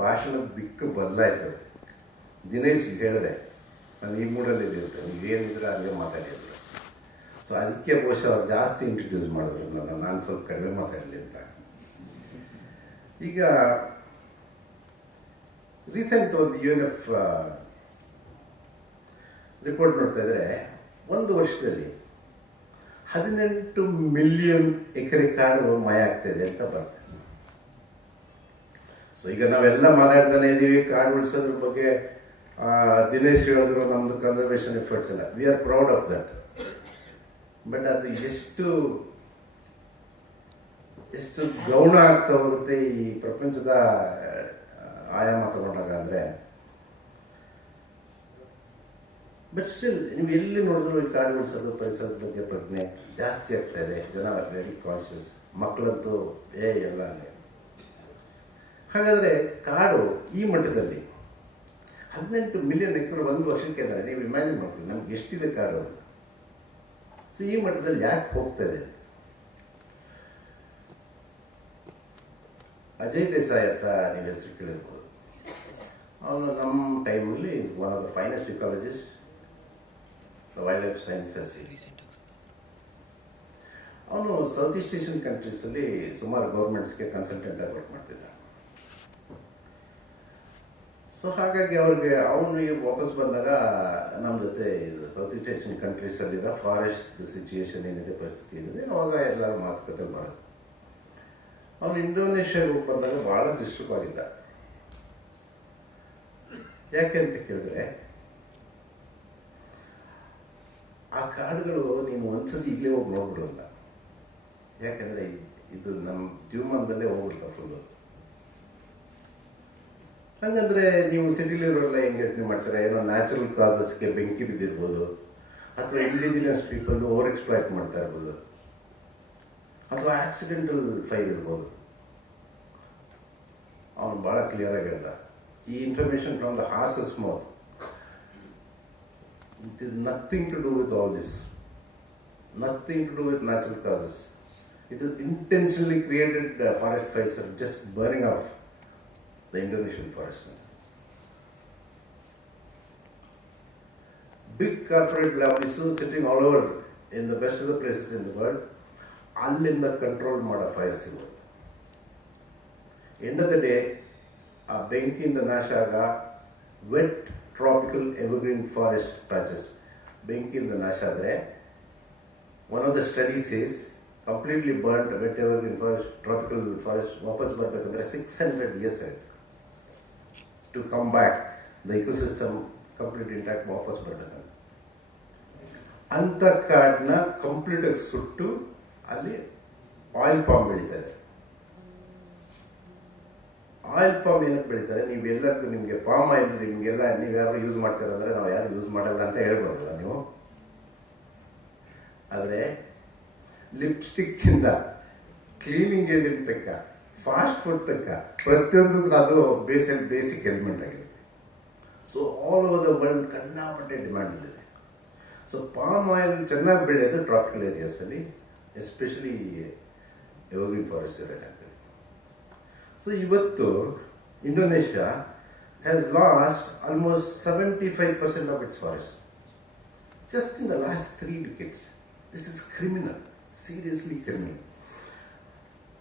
ಭಾಷಣದ ದಿಕ್ಕು ಬದಲಾಯ್ತು. ದಿನೇಶ್ ಹೇಳಿದೆ, ನಾನು ಈ ಮೂಡಲ್ಲಿ ಇರುತ್ತೆ, ನೀವು ಏನಿದ್ರೆ ಅಲ್ಲೇ ಮಾತಾಡಿದ್ರು. ಸೊ ಅದಕ್ಕೆ ಬಹುಶಃ ಅವ್ರು ಜಾಸ್ತಿ ಇಂಟ್ರಡ್ಯೂಸ್ ಮಾಡಿದ್ರು ನಾನು ಸ್ವಲ್ಪ ಕಡಿಮೆ ಮಾತಾಡಲಿ ಅಂತ. ಈಗ ರೀಸೆಂಟ್ ಒಂದು UNF ರಿಪೋರ್ಟ್ ನೋಡ್ತಾ ಇದ್ರೆ, ಒಂದು ವರ್ಷದಲ್ಲಿ 18 ಮಿಲಿಯನ್ ಎಕರೆ ಕಾಡು ಮಾಯ ಆಗ್ತಾಯಿದೆ ಅಂತ ಬರ್ತದೆ. ಸೊ ಈಗ ನಾವೆಲ್ಲ ಮಾತಾಡ್ತಾನೆ ಇದ್ದೀವಿ ಕಾಡು ಉಳಿಸೋದ್ರ ಬಗ್ಗೆ. ದಿನೇಶ್ ಹೇಳಿದ್ರು ನಮ್ಮದು ಕನ್ಸರ್ವೇಷನ್ ಎಫರ್ಟ್ಸ್ ಎಲ್ಲ, we are proud of that. But ಅದು ಎಷ್ಟು ಗೌಣ ಆಗ್ತಾ ಹೋಗುತ್ತೆ ಈ ಪ್ರಪಂಚದ ಆಯಾಮ ತಗೊಂಡಾಗ ಅಂದರೆ. ಬಟ್ ಸ್ಟಿಲ್ ನೀವು ಎಲ್ಲಿ ನೋಡಿದ್ರು ಈ ಕಾಡು ಉಳಿಸೋದು, ಪರಿಸರದ ಬಗ್ಗೆ ಪ್ರಜ್ಞೆ ಜಾಸ್ತಿ ಆಗ್ತಾ ಇದೆ. ಜನ ವೆರಿ ಕಾನ್ಷಿಯಸ್, ಮಕ್ಕಳಂತೂ ಎಲ್ಲ. ಹಾಗಾದರೆ ಕಾಡು ಈ ಮಟ್ಟದಲ್ಲಿ 18 ಮಿಲಿಯನ್ ಎಕರೆ ಒಂದು ವರ್ಷಕ್ಕೆ ಅಂದರೆ ನೀವು ಇಮ್ಯಾಜಿನ್ ಮಾಡ್ತೀವಿ ನಮ್ಗೆ ಎಷ್ಟಿದೆ ಕಾಡು ಅಂತ. ಸೊ ಈ ಮಟ್ಟದಲ್ಲಿ ಯಾಕೆ ಹೋಗ್ತಾ ಇದೆ? ಅಜಯ್ ದೇಸಾಯಿ ಅಂತ ನೀವು ಹೆಸರು ಕೇಳಿರ್ಬೋದು. ಅವನು ನಮ್ಮ ಟೈಮಲ್ಲಿ one of the finest ecologist, wildlife sciences. ಅವನು ಸೌತ್ ಈಸ್ಟ್ ಏಷ್ಯನ್ ಕಂಟ್ರೀಸಲ್ಲಿ ಸುಮಾರು ಗೌರ್ಮೆಂಟ್ಸ್ಗೆ ಕನ್ಸಲ್ಟೆಂಟ್ ಆಗಿ ವರ್ಕ್ ಮಾಡ್ತಿದ್ದ. ಸೊ ಹಾಗಾಗಿ ಅವ್ರಿಗೆ ಅವನು ವಾಪಸ್ ಬಂದಾಗ ನಮ್ಮ ಜೊತೆ ಸೌತ್ ಈಸ್ಟ್ ಏಷ್ಯನ್ ಕಂಟ್ರೀಸಲ್ಲಿರೋ ಫಾರೆಸ್ಟ್ ಸಿಚುಯೇಷನ್ ಏನಿದೆ, ಪರಿಸ್ಥಿತಿ ಏನಿದೆ, ಅವಾಗ ಎಲ್ಲರೂ ಮಾತುಕತೆ ಬರೋದು. ಅವನು ಇಂಡೋನೇಷ್ಯಾಗೆ ಹೋಗಿ ಬಂದಾಗ ಭಾಳ ಡಿಸ್ಟರ್ಬ್ ಆಗಿದ್ದ. ಯಾಕೆ ಅಂತ ಕೇಳಿದ್ರೆ, ಆ ಕಾಡುಗಳು ನೀನು ಒಂದ್ಸತಿ ಈಗಲೇ ಹೋಗಿ ನೋಡ್ಬಿಡಲ್ಲ. ಯಾಕೆಂದರೆ ಇದು ನಮ್ಮ ಜೀವಮಾನದಲ್ಲೇ ಹೋಗ್ಬಿಡ್ತಾವೆ ಫುಲ್ಲು. ಹಂಗಂದ್ರೆ ನೀವು ಸಿಟಿಲಿರೋರೆಲ್ಲ ಹೆಂಗೆ ಯೋಚನೆ ಮಾಡ್ತಾರೆ, ಏನೋ ನ್ಯಾಚುರಲ್ ಕಾಸಸ್ಗೆ ಬೆಂಕಿ ಬಿದ್ದಿರ್ಬೋದು, ಅಥವಾ ಇಂಡಿಜಿನಿಯಸ್ ಪೀಪಲ್ ಓವರ್ ಎಕ್ಸ್ಪ್ಲಾಯ್ಟ್ ಮಾಡ್ತಾ ಇರ್ಬೋದು, ಅಥವಾ ಆಕ್ಸಿಡೆಂಟಲ್ ಫೈರ್ ಇರ್ಬೋದು. ಅವನು ಭಾಳ ಕ್ಲಿಯರ್ ಆಗಿ ಹೇಳ್ದ, ಈ information from the horse's mouth, it is nothing to do with all this, nothing to do with natural causes. It is intentionally created forest fires are just burning off the Indonesian forest. Big corporate lobbies sitting all over in the best of the places in the world, allinda control mada fires ivodu. End of the day, a benkiinda naಶ ಆಗ wet tropical evergreen forest patches benkiinda naಶ ಆದರೆ, one of the studies says completely burnt wet evergreen forest, tropical forest ವಾಪಸ್ ಬರಬೇಕಂದ್ರೆ 600 years ಆಯಿತು to come back, the ecosystem complete intact ವಾಪಸ್ ಬರಬೇಕಂದ್ರೆ. ಅಂಥ ಕಾಡನ್ನ complete ಆಗಿ ಸುಟ್ಟು ಅಲ್ಲಿ ಆಯಿಲ್ ಪಾಮ್ ಬೆಳೀತಾರೆ. ಆಯಿಲ್ ಪಾಮ್ ಏನಕ್ಕೆ ಬೆಳೀತಾರೆ? ನೀವೆಲ್ಲರಿಗೂ ನಿಮಗೆ ಪಾಮ್ ಆಯಿಲ್ ನಿಮಗೆಲ್ಲ ನೀವು ಯಾರು ಯೂಸ್ ಮಾಡ್ತೀರ ಅಂದರೆ ನಾವು ಯಾರು ಯೂಸ್ ಮಾಡಲ್ಲ ಅಂತ ಹೇಳ್ಬೋದಲ್ಲ ನೀವು. ಆದರೆ ಲಿಪ್ಸ್ಟಿಕ್ಕಿಂದ ಕ್ಲೀನಿಂಗ್ ಏಜೆಂಟ್ ತಕ್ಕ ಫಾಸ್ಟ್ ಫುಡ್ ತಕ್ಕ ಪ್ರತಿಯೊಂದು ಅದು ಬೇಸಿಕ್ ಎಲಿಮೆಂಟ್ ಆಗಿರುತ್ತೆ. So all over the world ಕಂಡಾಪಟ್ಟೆ ಡಿಮ್ಯಾಂಡ್ ಇದೆ. ಸೊ ಪಾಮ್ ಆಯಿಲ್ ಚೆನ್ನಾಗಿ ಬೆಳೆಯೋದು ಟ್ರಾಪಿಕಲ್ ಏರಿಯಾಸಲ್ಲಿ, ಎಸ್ಪೆಷಲಿ ಎವರ್ಗ್ರೀನ್ ಫಾರೆಸ್ಟ್ ಇರೋಕ್ಕಾಗ್ತದೆ. ಸೊ ಇವತ್ತು Indonesia has lost almost 75% of its forest just in the last 3 decades. This is criminal, seriously criminal.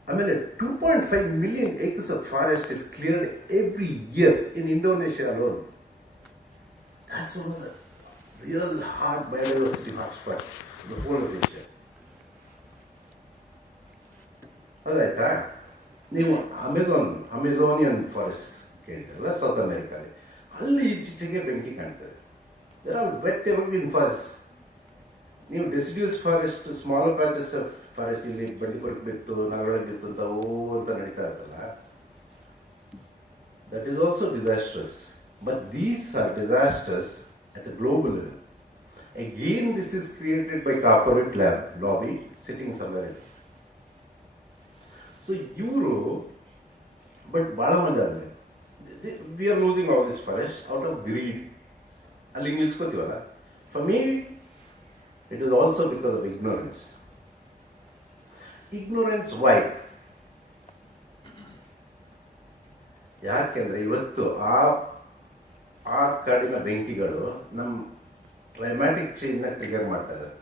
ಆಮೇಲೆ 2.5 million acres of forest is cleared every year in Indonesia alone. That's one of the real hard biodiversity hotspots in the whole of Asia. ಅದಾಯ್ತಾ? ನೀವು ಅಮೆಝೋನಿಯನ್ forest ಕೇಳಿದ್ರಲ್ಲ south ಅಮೆರಿಕಾಲಿ, ಅಲ್ಲಿ ಈಚೆಗೆ ಬೆಂಕಿ ಕಾಣ್ತದೆ. There are wet evergreen forest. ನೀವು deciduous forest, small patches of forest, ಇಲ್ಲಿ ಬಂಡಿಪುರಕ್ಕೆ ಬಿತ್ತು, ನಗರಕ್ಕೆ ಬಿತ್ತು ಅಂತ ಅಂತ ನಡೀತಾ ಇರ್ತಲ್ಲ, that is also disastrous. But these are disasters at a global level. Again this is created by corporate lobby sitting somewhere else. So ಇವರು ಬಟ್ ಭಾಳ ಮಜಾ ಅಂದರೆ we are losing all this forest out of greed. ಅಲ್ಲಿ ನಿಲ್ಸ್ಕೊತೀವಲ್ಲ, for me it is also because of ignorance. Ignorance why? ಯಾಕೆಂದರೆ ಇವತ್ತು ಆ ಕಾಡಿನ ಬೆಂಕಿಗಳು ನಮ್ಮ ಕ್ಲೈಮ್ಯಾಟಿಕ್ ಚೇಂಜ್ನ ಟ್ರಿಗರ್ ಮಾಡ್ತಾ ಇದ್ದಾರೆ.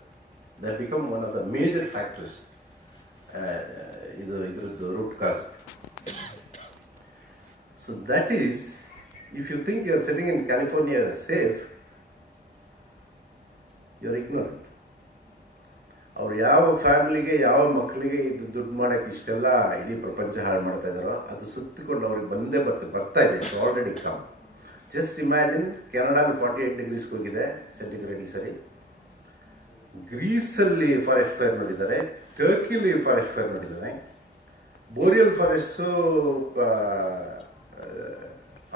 They become one of the major factors. ಇದ್ರದ್ದು root cause. So that is, if you think you are sitting in California safe, you are ignorant. ಅವ್ರು ಯಾವ ಫ್ಯಾಮಿಲಿಗೆ, ಯಾವ ಮಕ್ಕಳಿಗೆ ಇದು ದುಡ್ಡು ಮಾಡೋಕ್ಕೆ ಇಷ್ಟೆಲ್ಲ ಇಡೀ ಪ್ರಪಂಚ ಹಾಳು ಮಾಡ್ತಾ ಇದ್ದಾರೋ ಅದು ಸುತ್ತಿಕೊಂಡು ಅವ್ರಿಗೆ ಬರ್ತಾ ಇದೆ. It's already come. Just imagine, ಕೆನಡಾಲಿ 48 ಡಿಗ್ರೀಸ್ಗೆ ಹೋಗಿದೆ ಸೆಂಟಿಗ್ರೇಡ್ ಈ ಸರಿ. ಗ್ರೀಸಲ್ಲಿ ಫಾರೆಸ್ಟ್ ಫೈರ್ ನೋಡಿದ್ದಾರೆ, ಟರ್ಕಿಲಿ ಫಾರೆಸ್ಟ್ ಫೈರ್ ನೋಡಿದ್ದಾರೆ. Boreal forest,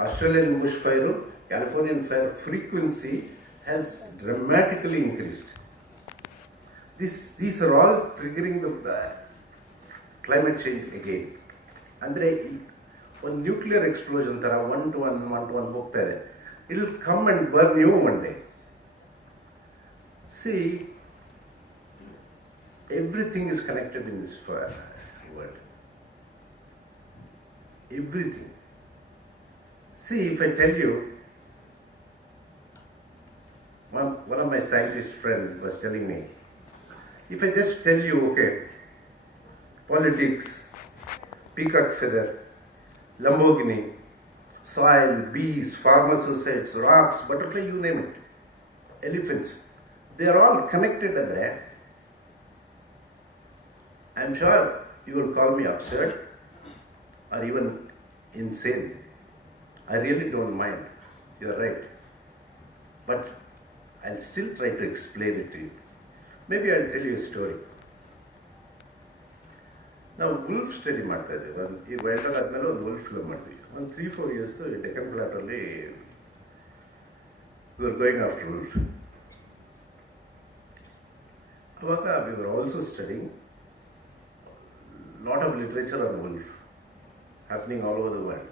Australian bush fire, Californian fire frequency has dramatically increased. These are all triggering the climate change again. ಅಂದರೆ ಒಂದು ನ್ಯೂಕ್ಲಿಯರ್ ಎಕ್ಸ್ಪ್ಲೋಷನ್ ಥರ 1 to 1 ಹೋಗ್ತಾ ಇದೆ. It will come and burn you one day. See, everything is connected in this world. Everything. See, if I tell you, one of my scientist friends was telling me, if I just tell you, okay, politics, peacock feather, Lamborghini, soil, bees, farmer suicides, rocks, butterfly, you name it, elephants, they are all connected andre, I'm sure you will call me absurd or even insane. I really don't mind. You are right. But I'll still try to explain it to you. Maybe I'll tell you a story. ನಾವು wolf study ಮಾಡ್ತಾ ಇದ್ದೀವಿ. ಈ wilder ಆದಮೇಲೆ ಒಂದು wolf film ಮಾಡಿದ್ವಿ. ಒಂದು 3-4 years Deccan ಪ್ಲಾಟಲ್ಲಿ we are going after wolf. ಅವಾಗ we are also studying lot of literature on wolf happening all over the world.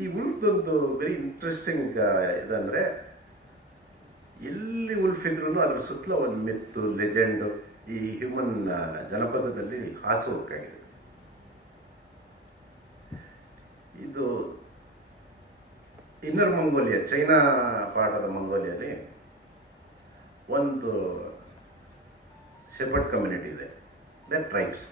ಈ ವುಲ್ಫ್ದೊಂದು ವೆರಿ ಇಂಟ್ರೆಸ್ಟಿಂಗ್ ಇದಂದರೆ, ಎಲ್ಲಿ ವುಲ್ಫ್ ಇದ್ರೂ ಅದರ ಸುತ್ತಲ ಒಂದು ಮಿತ್ತು, ಲೆಜೆಂಡು ಈ ಹ್ಯೂಮನ್ ಜನಪದದಲ್ಲಿ ಹಾಸುಹೊಕ್ಕಾಗಿದೆ. ಇದು ಇನ್ನರ್ ಮಂಗೋಲಿಯಾ, ಚೈನಾ ಪಾಠದ ಮಂಗೋಲಿಯಲ್ಲಿ ಒಂದು ಶೆಪರ್ಡ್ ಕಮ್ಯುನಿಟಿ ಇದೆ, ದಟ್ ಟ್ರೈಬ್ಸ್.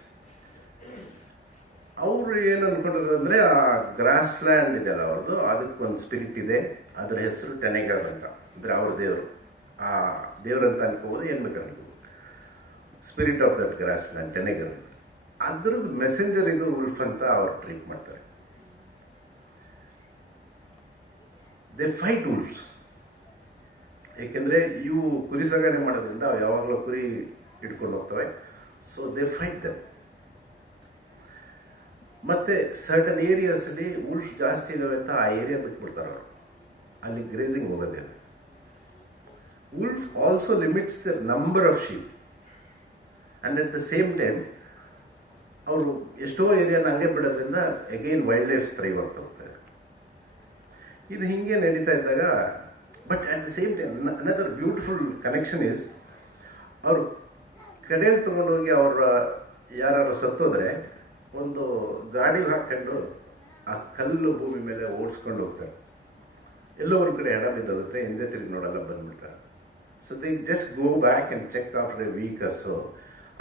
ಅವರು ಏನು ಅಂದ್ಕೊಂಡಿದ್ರು ಅಂದರೆ, ಆ ಗ್ರಾಸ್ ಲ್ಯಾಂಡ್ ಇದೆಯಲ್ಲ ಅವ್ರದ್ದು, ಅದಕ್ಕೊಂದು ಸ್ಪಿರಿಟ್ ಇದೆ, ಅದರ ಹೆಸರು ಟೆನೆಗರ್ ಅಂತ. ಅಂದರೆ ಅವ್ರ ದೇವರು, ಆ ದೇವ್ರಂತ ಅನ್ಕೋಬೋದು, ಏನು ಬೇಕು ಅನ್ಕೋಬೋದು. Spirit of that grassland, Tenger. ಅದ್ರದ್ದು ಮೆಸೆಂಜರ್ ಇದು ವುಲ್ಫ್ ಅಂತ ಅವ್ರು ಟ್ರೀಟ್ ಮಾಡ್ತಾರೆ. They fight wolfs. ಏಕೆಂದರೆ ಇವು ಕುರಿ ಸಾಗಣೆ ಮಾಡೋದ್ರಿಂದ ಅವು ಯಾವಾಗಲೂ ಕುರಿ ಇಟ್ಕೊಂಡು ಹೋಗ್ತವೆ. ಸೊ ದೇ ಫೈಟ್ ದಮ್. ಮತ್ತು ಸರ್ಟನ್ ಏರಿಯಾಸಲ್ಲಿ ವುಲ್ಫ್ ಜಾಸ್ತಿ ಇದಾವೆ ಅಂತ ಆ ಏರಿಯಾ ಬಿಟ್ಬಿಡ್ತಾರೆ ಅವರು, ಅಲ್ಲಿ ಗ್ರೇಸಿಂಗ್ ಹೋಗೋದಿಲ್ಲ. Wolf also limits the number of sheep, and at the same time ಅವರು ಎಷ್ಟೋ ಏರಿಯಾನ ಹಂಗೆ ಬಿಡೋದ್ರಿಂದ ಅಗೈನ್ ವೈಲ್ಡ್ ಲೈಫ್ ಥ್ರೈವ್ ಆಗ್ತಾ ಹೋಗ್ತಾರೆ. ಇದು ಹಿಂಗೆ ನಡೀತಾ ಇದ್ದಾಗ, but at the same time another beautiful connection is, ಅವರು ಕಡೆಯಲ್ಲಿ ತೊಗೊಂಡೋಗಿ ಅವ್ರ ಯಾರು ಸತ್ತೋದ್ರೆ ಒಂದು ಗಾಡಿ ಹಾಕ್ಕೊಂಡು ಆ ಕಲ್ಲು ಭೂಮಿ ಮೇಲೆ ಓಡಿಸ್ಕೊಂಡು ಹೋಗ್ತಾರೆ. ಎಲ್ಲೋ ಒಂದು ಕಡೆ ಎಡ ಬಿದ್ದೋಗುತ್ತೆ, ಹಿಂದೆ ತಿರುಗಿ ನೋಡಲ್ಲ, ಬಂದ್ಬಿಡ್ತಾರೆ. So they just go back and check after a week or so.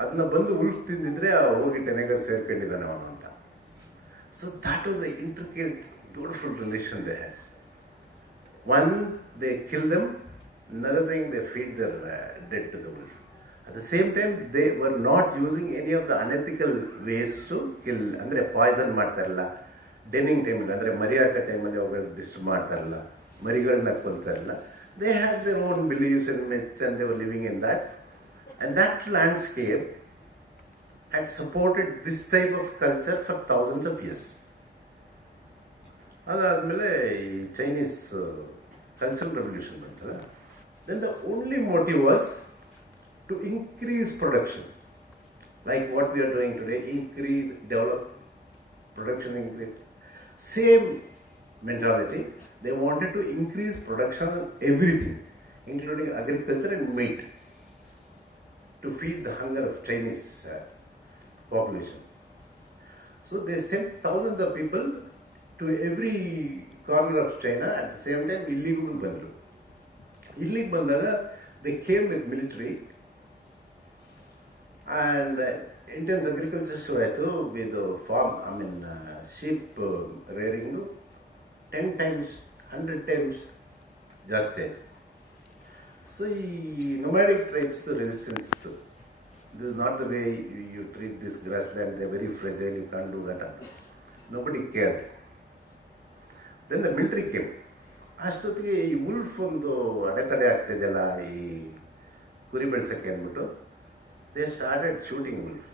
ಅದನ್ನ ಬಂದು ವುಲ್ಫ್ ತಿಂದಿದ್ರೆ ಹೋಗಿ ಟೆನೆಗರ್ ಸೇರ್ಕೊಂಡಿದ್ದಾನೆ ಅವನು ಅಂತ. So that was the intricate beautiful relation they had. One, they kill them, another thing they feed their dead to the wolf. At the same time they were not using any of the unethical ways to kill. ಅಂದರೆ Poisson ಮಾಡ್ತಾರಲ್ಲ, ಡೆನ್ನಿಂಗ್ ಟೈಮಲ್ಲಿ, ಅಂದರೆ ಮರಿ ಹಾಕೋ ಟೈಮಲ್ಲಿ ಅವ್ರಿಗೆ disturb ಮಾಡ್ತಾರಲ್ಲ, ಮರಿಗಳನ್ನ ಕೊಲ್ತಾರಲ್ಲ. They had their own beliefs and myths and they were living in that. And that landscape had supported this type of culture for thousands of years. ಅದಾದಮೇಲೆ ಈ ಚೈನೀಸ್ ಕಲ್ಚರಲ್ ರೆವಲ್ಯೂಷನ್ ಬಂತಲ್ಲ, then the only motive was to increase production. Like what we are doing today, increase, develop, production increase. Same mentality. They wanted to increase production of everything, including agriculture and meat, to feed the hunger of Chinese population. So they sent thousands of people to every corner of China. At the same time ಇಲ್ಲಿಗೂ ಬಂದರು. ಇಲ್ಲಿಗೆ ಬಂದಾಗ they came with military and intense agriculture ಶುರು ಆಯಿತು. ಇದು farm sheep rearing 10 times 100 times ಜಾಸ್ತಿ ಆಯಿತು. So ಈ nomadic tribes ರೆಸಿಸ್ಟೆನ್ಸ್ ಇತ್ತು. This is not the way you treat this grassland. They are very fragile. You can't do that. Nobody cared. Then the military came. ಅಷ್ಟೊತ್ತಿಗೆ ಈ wolf ಒಂದು ಅಡೆತಡೆ ಆಗ್ತಿದೆಯಲ್ಲ ಈ ಕುರಿ ಬೆಳೆಸೋಕ್ಕೆ ಅಂದ್ಬಿಟ್ಟು they started shooting wolf.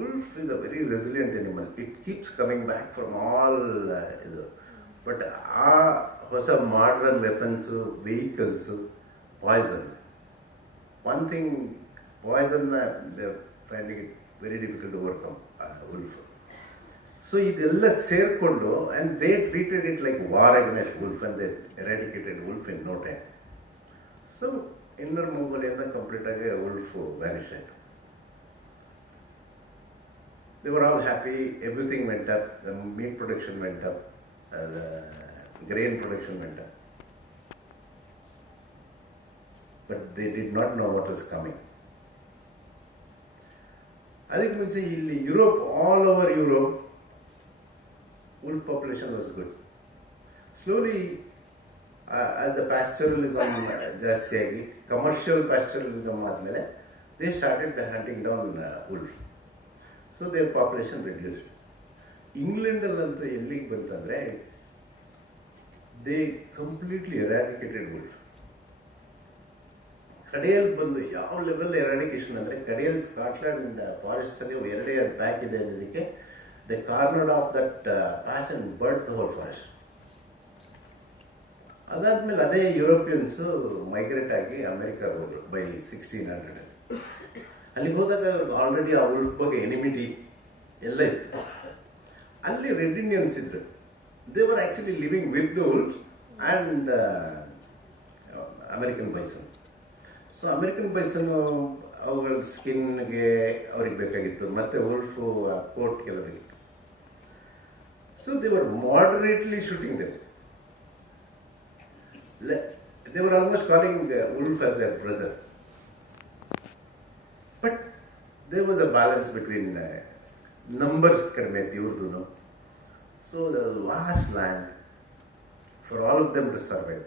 Wolf is a very resilient animal. It keeps coming back from all ಇದು. But ಆ ಹೊಸ modern weapons, vehicles, poison. One thing, poison they finding it very difficult to overcome wolf. So ಇದೆಲ್ಲ ಸೇರಿಕೊಂಡು and they treated it like war against wolf and they eradicated wolf in no time. So inner ಮಂಗೋಲಿಯಿಂದ ಕಂಪ್ಲೀಟಾಗಿ wolf vanish ಆಯಿತು. They were all happy, everything went up, the meat production went up, the grain production went up. But they did not know what was coming. ಅದಕ್ಕೆ ಮುಂಚೆ ಇಲ್ಲಿ Europe, all over Europe wolf population was good. Slowly, as the pastoralism ಜಾಸ್ತಿ ಆಗಿ commercial pastoralism ಆದಮೇಲೆ they started hunting down wolf. So their population reduced. ಇಂಗ್ಲೆಂಡಲ್ಲಂತೂ ಎಲ್ಲಿಗೆ ಬಂತಂದರೆ they completely eradicated wolf. ಕಡೆಯಲ್ಲಿ ಬಂದು ಯಾವ ಲೆವೆಲ್ ಎರಾಡಿಕೇಶನ್ ಅಂದರೆ ಕಡೆಯಲ್ಲಿ ಸ್ಕಾಟ್ಲ್ಯಾಂಡ್ ಫಾರೆಸ್ಟಲ್ಲಿ 2 ಪ್ಯಾಕ್ ಇದೆ ಅನ್ನೋದಕ್ಕೆ they cornered off that patch and burnt the whole forest. ಅದಾದ್ಮೇಲೆ ಅದೇ ಯುರೋಪಿಯನ್ಸು ಮೈಗ್ರೇಟ್ ಆಗಿ ಅಮೆರಿಕಾಗೆ ಹೋದರು ಬೈ 1600. ಅಲ್ಲಿಗೆ ಹೋದಾಗ ಅವ್ರಿಗೆ ಆಲ್ರೆಡಿ ಆ ಉಲ್ಫ್ ಬಗ್ಗೆ ಎನಿಮಿಟಿ ಎಲ್ಲ ಇತ್ತು. ಅಲ್ಲಿ ರೆಡ್ ಇಂಡಿಯನ್ಸ್ ಇದ್ರು. They were actually living with the wolf and American bison. So American ಬೈಸನ್ನು ಅವುಗಳ ಸ್ಕಿನ್ಗೆ ಅವ್ರಿಗೆ ಬೇಕಾಗಿತ್ತು, ಮತ್ತು ಉಲ್ಫು ಕೋಟ್ಗೆಲ್ಲ ಬೇಕಿತ್ತು. So they were moderately shooting them. They were almost calling wolf as their brother. But there was a balance between numbers ಕಡಿಮೆ ಇತ್ತು ಇವ್ರದ್ದು. So the vast land for all of them to survive.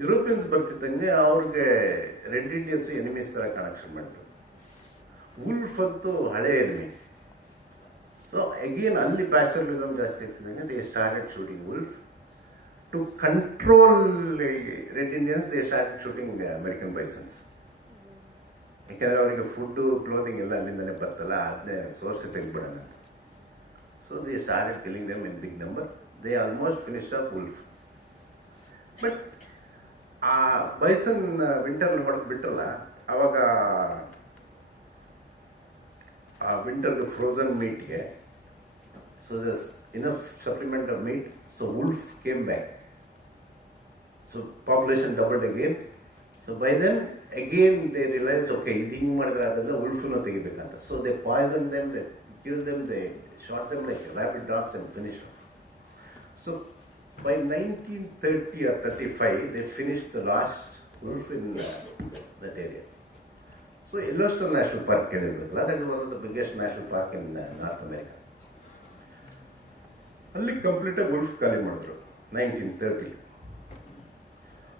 Europeans ಬರ್ತಿದ್ದಂಗೆ ಅವ್ರಿಗೆ red Indians enemies ಥರ connection ಮಾಡಿದ್ರು. Wolf ಅಂತೂ ಹಳೆ enemy. So again ಅಲ್ಲಿ ಪ್ಯಾಚುರಲಿಸಮ್ ಜಾಸ್ತಿ ಆಗ್ತಿದ್ದಂಗೆ they started shooting wolf. To control red Indians they started shooting American bisons. ಯಾಕೆಂದರೆ ಅವರಿಗೆ ಫುಡ್ಡು, ಕ್ಲೋದಿಂಗ್ ಎಲ್ಲ ಅಲ್ಲಿಂದಲೇ ಬರ್ತಲ್ಲ, ಅದನ್ನೇ ಸೋರ್ಸ್ ತೆಗೆದ್ಬಿಡೋಣ. So they started killing them in big number. They almost finish up wolf. But ಆ ಬೈಸನ್ ವಿಂಟರ್ಲಿ ಹೊಡೆದು ಬಿಟ್ಟಲ್ಲ, ಅವಾಗ ಆ ವಿಂಟರ್ಗೆ ಫ್ರೋಝನ್ ಮೀಟ್ಗೆ so thus enough supplement of meat. So wolf came back. So population doubled again. So by then again they realise, okay ಇದು ಹಿಂಗೆ ಮಾಡಿದ್ರೆ ಅದೆಲ್ಲ ಉಲ್ಫನ್ನು ತೆಗಿಬೇಕಂತ. So they poison them, they kill them, they shot them like rabid dogs and finish. So by 1930 or 35, they finished the last wolf in that area. So Yellowstone National Park, that is one of the biggest national park in North America. Only complete wolf ಖಾಲಿ ಮಾಡಿದ್ರು 1930.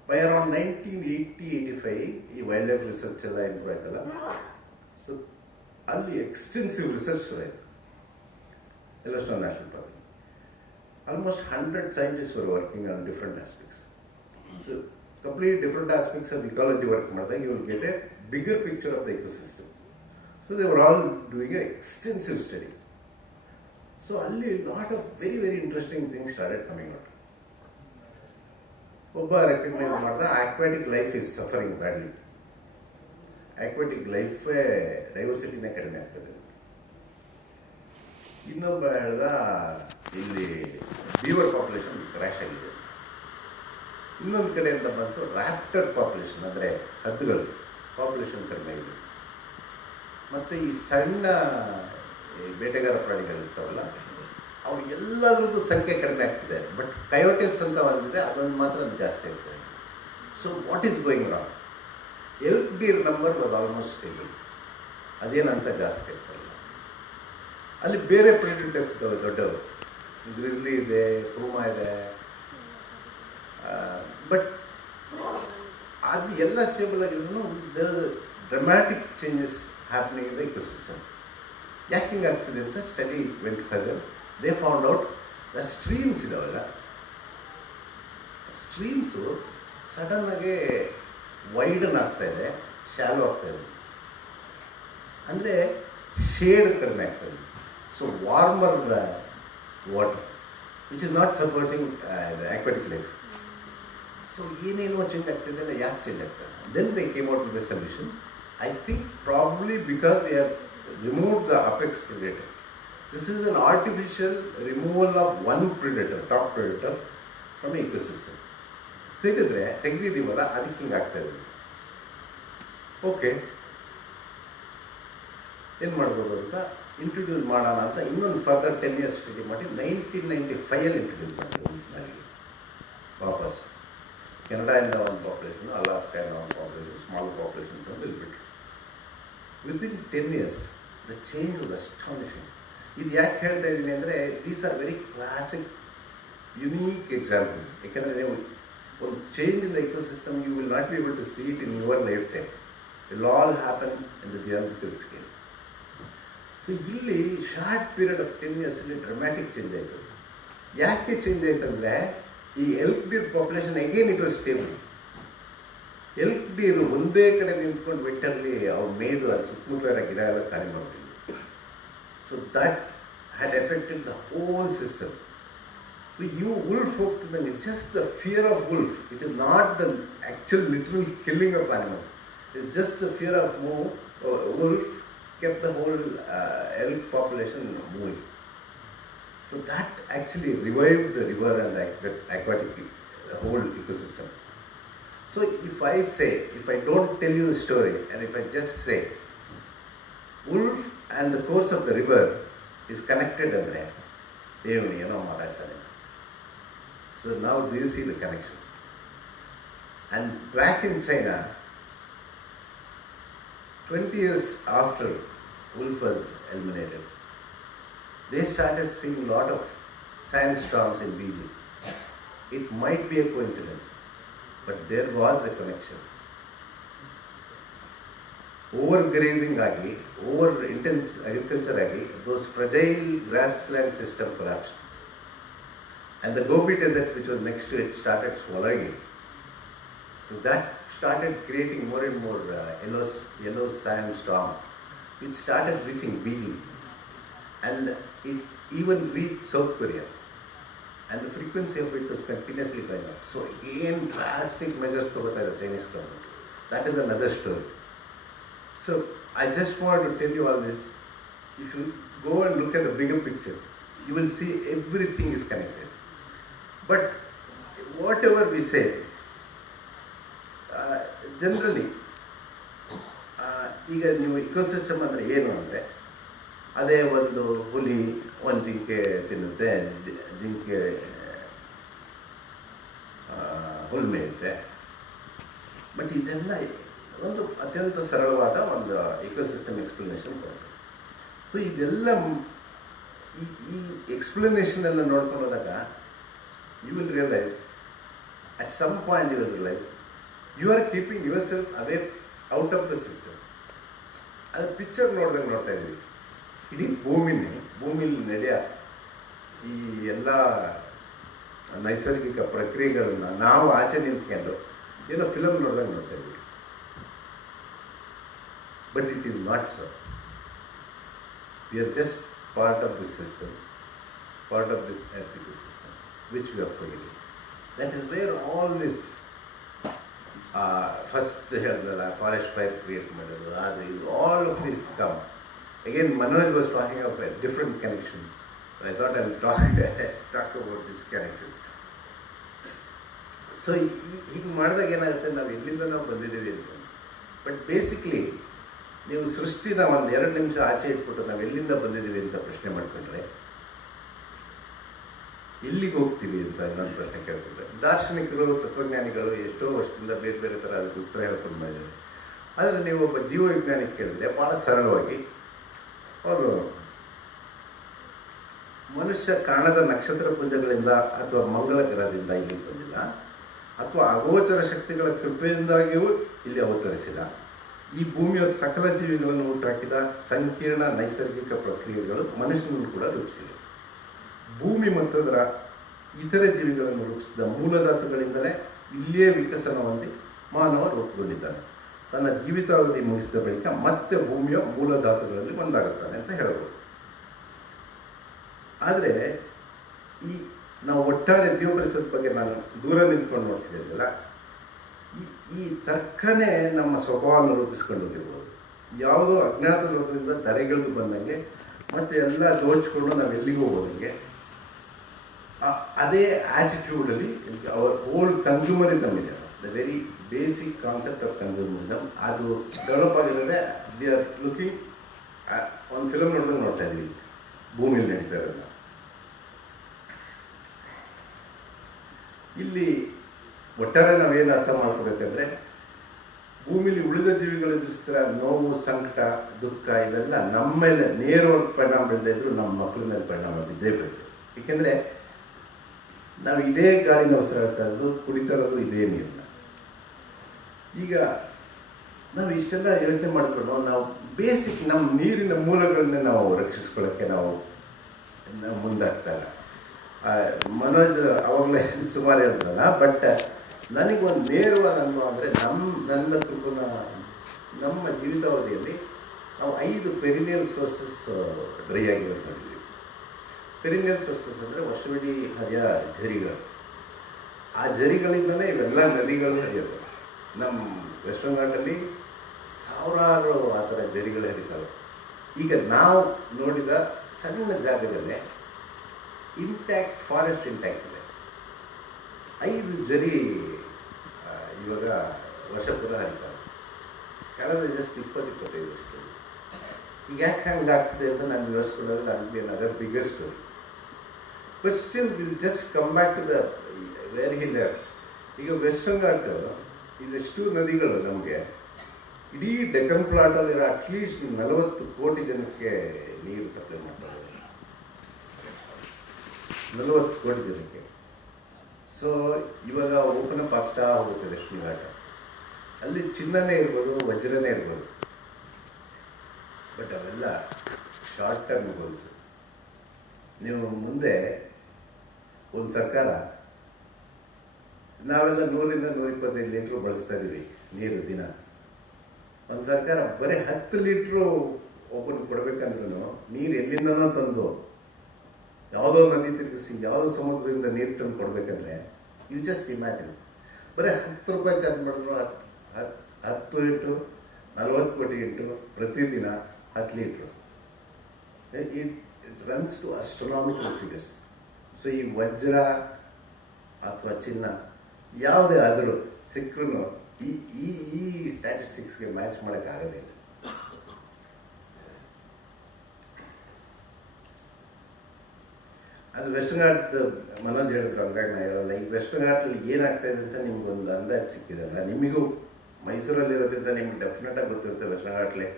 By around 1980-85, ಈ wild life research ಎಲ್ಲ improve ಆಯ್ತಲ್ಲ. So ಅಲ್ಲಿ extensive research ಆಯಿತು Yellowstone National Park. Almost 100 scientists were working on different aspects. So, complete different aspects of ecology work, you will get a bigger picture of the ecosystem. So, they were all doing an extensive study. So, a lot of very, very interesting things started coming out. Obba recognized that aquatic life is suffering badly. Aquatic life diversity ne kadime ಆಗ್ತದೆ. ಇನ್ನೊಬ್ಬ ಹೇಳ್ದ, ಇಲ್ಲಿ beaver population crash ಆಗಿದೆ. ಇನ್ನೊಂದು ಕಡೆ ಅಂತ ಬಂತು raptor population, ಅಂದರೆ ಹದ್ದುಗಳು ಪಾಪ್ಯುಲೇಷನ್ ಕಡಿಮೆ ಇದೆ. ಮತ್ತು ಈ ಸಣ್ಣ ಬೇಟೆಗಾರ ಪ್ರಾಣಿಗಳಿರ್ತಾವಲ್ಲ ಅವ್ರು ಎಲ್ಲದರದ್ದು ಸಂಖ್ಯೆ ಕಡಿಮೆ ಆಗ್ತಿದೆ. ಬಟ್ ಕಯೋಟಿಸ್ ಅಂತ ಒಂದಿದೆ, ಅದೊಂದು ಮಾತ್ರ ಜಾಸ್ತಿ ಆಗ್ತದೆ. So what is going wrong? Elk deer number was almost stable, ಅದೇನಂತ ಜಾಸ್ತಿ ಆಗ್ತಾರಲ್ಲ. ಅಲ್ಲಿ ಬೇರೆ ಪ್ರೆಡಿಟರ್ಸ್ ದೊಡ್ಡವರು, ಗ್ರಿಜ್ಲಿ ಇದೆ, ಕ್ರೂಮಾ ಇದೆ, ಬಟ್ ಅದು ಎಲ್ಲ ಸ್ಟೇಬಲ್ ಆಗಿದ್ರು dramatic changes happening in the ecosystem. ಯಾಕೆ ಹಿಂಗೆ ಆಗ್ತದೆ ಅಂತ study went further. They found out the streams ಇದಾವಲ್ಲ, ಸ್ಟ್ರೀಮ್ಸು ಸಡನ್ನಾಗೆ ವೈಡನ್ ಆಗ್ತಾ ಇದೆ, ಶಾಲೋ ಆಗ್ತಾ ಇದೆ. ಅಂದರೆ ಶೇಡ್ ಕಡಿಮೆ ಆಗ್ತದೆ. So warmer water which is not supporting aquatic life. So ಏನೇನೋ ಚೇಂಜ್ ಆಗ್ತಿದೆ ಅಲ್ಲ, ಯಾಕೆ ಚೇಂಜ್ ಆಗ್ತದೆ? Then they came out with the solution. I think probably because we have removed the apex predator. This is an artificial removal of one predator, top predator, from the ecosystem. ತೆಗೆದಿದ್ದೀವಲ್ಲ, ಅದಕ್ಕೆ ಹಿಂಗೆ ಆಗ್ತಾ ಇದೆ. Okay, ಏನು ಮಾಡ್ಬೋದು ಅಂತ introduce ಮಾಡೋಣ ಅಂತ ಇನ್ನೊಂದು ಫರ್ದರ್ 10 years ಸ್ಟಡಿ ಮಾಡಿ 1995 ಇಂಟ್ರೊಡ್ಯೂಸ್ ಮಾಡಿದ್ರು ನನಗೆ ವಾಪಸ್. ಕೆನಡಾಯಿಂದ ಒಂದು ಪಾಪ್ಯುಲೇಷನ್, ಅಲಾಸ್ಕಾಯಿಂದ ಒಂದು ಪಾಪ್ಯುಲೇಷನ್, ಸ್ಮಾಲ್ ಪಾಪ್ಯುಲೇಷನ್ಸ್ ಅಂತ ಇಲ್ಬಿಟ್ರು. Within 10 years, the change was astonishing. ಇದು ಯಾಕೆ ಹೇಳ್ತಾ ಇದ್ದೀನಿ ಅಂದರೆ, these are very classic unique examples. ಯಾಕೆಂದರೆ ನೀವು ಒಂದು change in the ecosystem you will not be able to see it in your lifetime. Will all happen in the geological scale. So ಇಲ್ಲಿ short period of 10 years dramatic change ಆಯಿತು. ಯಾಕೆ change ಆಯಿತು ಅಂದರೆ, ಈ elk deer population again it was stable. Elk deer ಒಂದೇ ಕಡೆ ನಿಂತ್ಕೊಂಡು ವಿಂಟರ್ಲಿ ಅವ್ರು ಮೇಯ್ದು ಅಲ್ಲಿ ಸುತ್ತಮುತ್ತಲ ಗಿಡ ಎಲ್ಲ ಖಾಲಿ ಮಾಡ್ತಿದ್ವಿ. So that had affected the whole system. So you wolf ಹೋಗ್ತಿದ್ದಂಗೆ, just the fear of wolf, it is not the actual literal killing of animals, it's just the fear of wolf kept the whole elk population moving. So that actually revived the river and the aquatic whole ecosystem. So if I don't tell you the story, and if I just say wolf and the course of the river is connected andre devanu eno maadattare. So now do you see the connection? And back in China, 20 years after wolf was eliminated, they started seeing a lot of sandstorms in Beijing. It might be a coincidence, but there was a connection. Overgrazing agi, over intense agriculture agi, those fragile grassland system collapsed. And the Gobi desert, which was next to it, started swallowing it. So that started creating more and more yellow sandstorm, which started reaching Beijing. And it even reached South Korea. And the frequency of it was continuously going up. So again, drastic measures took by the Chinese government. That is another story. So I just wanted to tell you all this. If you go and look at the bigger picture, you will see everything is connected. But whatever we say, generally ಈಗ ನೀವು ecosystem ಅಂದರೆ ಏನು ಅಂದರೆ, ಅದೇ ಒಂದು ಹುಲಿ ಒಂದು ಜಿಂಕೆ ತಿನ್ನುತ್ತೆ, ಜಿಂಕೆ ಹುಲ್ ಮೇಯುತ್ತೆ. ಬಟ್ ಇದೆಲ್ಲ ಒಂದು ಅತ್ಯಂತ ಸರಳವಾದ ಒಂದು ಇಕೋಸಿಸ್ಟಮ್ ಎಕ್ಸ್ಪ್ಲನೇಷನ್ ಕೊಡುತ್ತೆ. ಸೊ ಇದೆಲ್ಲ ಈ ಎಕ್ಸ್ಪ್ಲನೇಷನ್ ಎಲ್ಲ ನೋಡ್ಕೊಂಡು ಹೋದಾಗ you will realize, at some point you will realize, you are keeping yourself away out of the system. ಅದು ಪಿಕ್ಚರ್ ನೋಡ್ದಂಗೆ ನೋಡ್ತಾ ಇದ್ದೀವಿ. ಇಡೀ ಭೂಮಿಲಿ ನಡೆಯ ಈ ಎಲ್ಲ ನೈಸರ್ಗಿಕ ಪ್ರಕ್ರಿಯೆಗಳನ್ನು ನಾವು ಆಚೆ ನಿಂತ್ಕೊಂಡು ಏನೋ ಫಿಲಮ್ ನೋಡ್ದಂಗೆ ನೋಡ್ತಾ ಇದ್ದೀವಿ. But it is not so. We are just part of this system, part of this ethical system, which we are forgetting. That is where all this first ಹೇಳಿದ್ನಲ್ಲ, ಫಾರೆಸ್ಟ್ ಫೈರ್ ಕ್ರಿಯೇಟ್ ಮಾಡೋದು, ಅದು all of this come. Again, Manoj was talking of a different connection. So I thought I will talk about this connection. So ಹೀಗೆ ಮಾಡಿದಾಗ ಏನಾಗುತ್ತೆ, ನಾವು ಎಲ್ಲಿಂದ ನಾವು ಬಂದಿದ್ದೀವಿ ಅಂತ. ಬಟ್ ಬೇಸಿಕ್ಲಿ ನೀವು ಸೃಷ್ಟಿನ ಒಂದು 2 ನಿಮಿಷ ಆಚೆ ಇಟ್ಬಿಟ್ಟು ನಾವು ಎಲ್ಲಿಂದ ಬಂದಿದ್ದೀವಿ ಅಂತ ಪ್ರಶ್ನೆ ಮಾಡ್ಕೊಂಡ್ರೆ, ಎಲ್ಲಿಗೆ ಹೋಗ್ತೀವಿ ಅಂತ ನನ್ನ ಪ್ರಶ್ನೆ ಕೇಳ್ಕೊಂಡ್ರೆ, ದಾರ್ಶನಿಕರು ತತ್ವಜ್ಞಾನಿಗಳು ಎಷ್ಟೋ ವರ್ಷದಿಂದ ಬೇರೆ ಬೇರೆ ಥರ ಅದಕ್ಕೆ ಉತ್ತರ ಹೇಳ್ಕೊಂಡು ಬಂದಿದ್ದಾರೆ. ಆದರೆ ನೀವು ಒಬ್ಬ ಜೀವವಿಜ್ಞಾನಿಗೆ ಕೇಳಿದ್ರೆ ಭಾಳ ಸರಳವಾಗಿ ಅವರು ಮನುಷ್ಯ ಕಾಣದ ನಕ್ಷತ್ರ ಪುಂಜಗಳಿಂದ ಅಥವಾ ಮಂಗಳ ಗ್ರಹದಿಂದ ಇಲ್ಲಿ ಬಂದಿಲ್ಲ, ಅಥವಾ ಅಗೋಚರ ಶಕ್ತಿಗಳ ಕೃಪೆಯಿಂದಾಗಿಯೂ ಇಲ್ಲಿ ಅವತರಿಸಿಲ್ಲ. ಈ ಭೂಮಿಯ ಸಕಲ ಜೀವಿಗಳನ್ನು ಹುಟ್ಟಾಕಿದ ಸಂಕೀರ್ಣ ನೈಸರ್ಗಿಕ ಪ್ರಕ್ರಿಯೆಗಳು ಮನುಷ್ಯನನ್ನು ಕೂಡ ರೂಪಿಸಿವೆ. ಭೂಮಿ ಮತ್ತು ಅದರ ಇತರೆ ಜೀವಿಗಳನ್ನು ರೂಪಿಸಿದ ಮೂಲಧಾತುಗಳಿಂದಲೇ ಇಲ್ಲಿಯೇ ವಿಕಸನ ಹೊಂದಿ ಮಾನವ ರೂಪುಗೊಂಡಿದ್ದಾನೆ. ತನ್ನ ಜೀವಿತಾವಧಿ ಮುಗಿಸಿದ ಬಳಿಕ ಮತ್ತೆ ಭೂಮಿಯ ಮೂಲಧಾತುಗಳಲ್ಲಿ ಒಂದಾಗುತ್ತಾನೆ ಅಂತ ಹೇಳ್ಬೋದು. ಆದರೆ ಈ ನಾವು ಒಟ್ಟಾರೆ ಜೀವಪರಿಸರದ ಬಗ್ಗೆ ನಾನು ದೂರ ನಿಂತ್ಕೊಂಡು ನೋಡ್ತೀವಿ ಅಂತಲ್ಲ, ಈ ತರ್ಕನೇ ನಮ್ಮ ಸ್ವಭಾವವನ್ನು ರೂಪಿಸ್ಕೊಂಡು ಹೋಗಿರ್ಬೋದು. ಯಾವುದೋ ಅಜ್ಞಾತ ಲೋಕದಿಂದ ಧರೆಗಿಳಿದು ಬಂದಂಗೆ ಮತ್ತು ಎಲ್ಲ ದೋಚ್ಕೊಂಡು ನಾವು ಎಲ್ಲಿಗೂ ಹೋದಂಗೆ ಅದೇ ಆ್ಯಟಿಟ್ಯೂಡಲ್ಲಿ ಅವರ್ ಓಲ್ಡ್ ಕನ್ಸ್ಯೂಮರಿಸಮ್ ಇದೆ. The very basic concept of consumerism ಅದು ಡೆವಲಪ್ ಆಗಿರೋದೇ ವಿ ಆರ್ ಲುಕಿಂಗ್. ಒಂದು ಫಿಲಮ್ ನೋಡಿದ್ರೆ ನೋಡ್ತಾ ಇದ್ದೀವಿ ಭೂಮಿಲಿ ನಡೀತಾ ಇರೋದನ್ನ. ಇಲ್ಲಿ ಒಟ್ಟಾರೆ ನಾವೇನು ಅರ್ಥ ಮಾಡ್ಕೋಬೇಕಂದ್ರೆ, ಭೂಮಿಲಿ ಉಳಿದ ಜೀವಿಗಳು ಎದುರಿಸ್ತಿರೋ ನೋವು, ಸಂಕಟ, ದುಃಖ ಇವೆಲ್ಲ ನಮ್ಮ ಮೇಲೆ ನೇರವಾಗಿ ಪರಿಣಾಮ ಬೀಳದೇ ಇದ್ರು ನಮ್ಮ ಮಕ್ಕಳ ಮೇಲೆ ಪರಿಣಾಮ ಬಿದ್ದೇ ಬೀಳ್ತದೆ. ಏಕೆಂದರೆ ನಾವು ಇದೇ ಗಾಳಿನ ಉಸಿರಾಡ್ತಾ ಇರೋದು, ಕುಡಿತಾ ಇರೋದು ಇದೇ ನೀರನ್ನ. ಈಗ ನಾವು ಇಷ್ಟೆಲ್ಲ ಯೋಚನೆ ಮಾಡಿಕೊಂಡು ನಾವು ಬೇಸಿಕ್ ನಮ್ಮ ನೀರಿನ ಮೂಲಗಳನ್ನೇ ನಾವು ರಕ್ಷಿಸ್ಕೊಳ್ಳೋಕ್ಕೆ ನಾವು ಮುಂದಾಗ್ತಾಯಿಲ್ಲ. ಮನೋಜ್ ಅವಾಗಲೇ ಸುಮಾರು ಹೇಳ್ತಾರಲ್ಲ, ಬಟ್ ನನಗೊಂದು ನೇರವಾದ ಅನುಭವ ಅಂದರೆ ನನ್ನ ನಮ್ಮ ಜೀವಿತಾವಧಿಯಲ್ಲಿ ನಾವು 5 ಪೆರಿನಿಯಲ್ ಸೋರ್ಸಸ್ ಡ್ರೈ ಆಗಿರೋದು ನೋಡಿದ್ವಿ. ಪೆರಿನಿಯಲ್ ಸೋರ್ಸಸ್ ಅಂದರೆ ವರ್ಷವಿಡೀ ಹರಿಯ ಝರಿಗಳು. ಆ ಝರಿಗಳಿಂದಲೇ ಇವೆಲ್ಲ ನದಿಗಳು ಹರಿಯೋದು. ನಮ್ಮ ವೆಸ್ಟರ್ನ್ ಘಾಟಲ್ಲಿ ಸಾವಿರಾರು ಆ ಥರ ಝರಿಗಳು ಹರಿತಾವೆ. ಈಗ ನಾವು ನೋಡಿದ ಸಣ್ಣ ಜಾಗದಲ್ಲೇ ಇಂಟ್ಯಾಕ್ಟ್ ಫಾರೆಸ್ಟ್ ಇಂಟ್ಯಾಕ್ಟ್ ಇದೆ. 5 ಝರಿ ಇವಾಗ ವರ್ಷ ಪೂರ ಹರಿತಾವೆ. ಕಳೆದ ಜಸ್ಟ್ 20-25 ವರ್ಷದಲ್ಲಿ. ಈಗ ಯಾಕೆ ಹಂಗೆ ಆಗ್ತದೆ ಅಂತ ನಾನು ಯೋಚಿಸ್ಕೊಂಡಾಗ ನನಗೆ another bigger story. But still will just come back to the where he left. ಈಗ ವೆಸ್ಟರ್ನ್ ಘಾಟ್ ಇದೆಷ್ಟು ನದಿಗಳು ನಮಗೆ ಇಡೀ ಡೆಕ್ಕನ್ ಪ್ಲಾಟಲ್ಲಿರೋ ಅಟ್ಲೀಸ್ಟ್ 40 ಕೋಟಿ ಜನಕ್ಕೆ ನೀರು ಸಪ್ಲೈ ಮಾಡ್ತಾರೆ. 40 ಕೋಟಿ ಜನಕ್ಕೆ. ಸೊ ಇವಾಗ ಓಪನ್ ಅಪ್ ಆಗ್ತಾ ಹೋಗುತ್ತೆ ವೆಸ್ಟರ್ನ್ ಘಾಟ. ಅಲ್ಲಿ ಚಿನ್ನನೇ ಇರ್ಬೋದು, ವಜ್ರನೇ ಇರ್ಬೋದು, ಬಟ್ ಅವೆಲ್ಲ ಶಾರ್ಟ್ ಟರ್ಮ್ ಗೋಲ್ಸ್. ನೀವು ಮುಂದೆ ಒಂದು ಸರ್ಕಾರ, ನಾವೆಲ್ಲ 100-125 ಲೀಟ್ರು ಬಳಸ್ತಾ ಇದ್ದೀವಿ ನೀರು ದಿನ. ಒಂದು ಸರ್ಕಾರ ಬರೀ 10 ಲೀಟ್ರು ಒಬ್ಬರು ಕೊಡಬೇಕಂದ್ರೂ ನೀರು ಎಲ್ಲಿಂದನೋ ತಂದು ಯಾವುದೋ ನದಿ ತಿರುಗಿಸಿ ಯಾವುದೋ ಸಮುದ್ರದಿಂದ ನೀರು ತಂದು ಕೊಡಬೇಕಂದ್ರೆ ಯು ಜಸ್ಟ್ ಇಮ್ಯಾಜಿನ್. ಬರೀ 10 ರೂಪಾಯಿ ಚಾರ್ಜ್ ಮಾಡಿದ್ರು 10 ಇಂಟು 40 ಕೋಟಿ ಇಂಟು ಪ್ರತಿದಿನ 10 litre. It runs to astronomical figures. So ಈ ವಜ್ರ ಅಥವಾ ಚಿನ್ನ ಯಾವುದೇ ಆದರೂ ಸಿಕ್ಕರೂ ಈ ಸ್ಟ್ಯಾಟಿಸ್ಟಿಕ್ಸ್ಗೆ ಮ್ಯಾಚ್ ಮಾಡೋಕ್ಕಾಗದೇ ಇಲ್ಲ. ಅದು ವೆಸ್ಟರ್ನ್ ಘಾಟ್ ಮನೋಜ್ ಹೇಳಿದ್ರು, ಹಂಗಾಗಿ ನಾನು ಹೇಳೋಲ್ಲ. ಈಗ ವೆಸ್ಟರ್ನ್ ಘಾಟಲ್ಲಿ ಏನಾಗ್ತಾ ಇದೆ ಅಂತ ನಿಮ್ಗೊಂದು ಅಂದಾಜು ಸಿಕ್ಕಿದಲ್ಲ. ನಿಮಗೂ ಮೈಸೂರಲ್ಲಿರೋದ್ರಿಂದ ನಿಮ್ಗೆ ಡೆಫಿನೆಟಾಗಿ ಗೊತ್ತಿರುತ್ತೆ ವೆಸ್ಟರ್ನ್ ಘಾಟ್ಲಿ